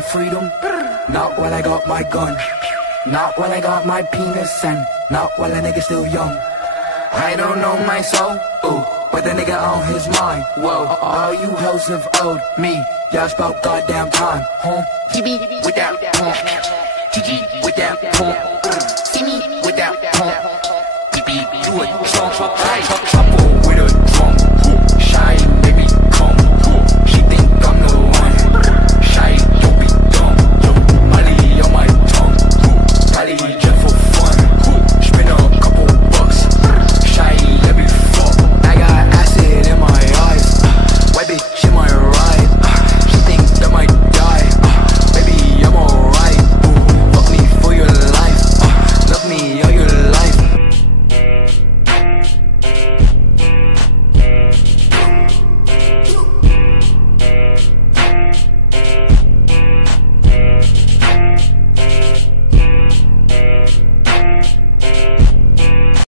my freedom, not while I got my gun. Not while I got my penis and not while a nigga still young. I don't know my soul, ooh, but the nigga on his mind. Whoa, all you hoes have owed me. Y'all spoke goddamn time, huh? GB with that, GG with that, huh?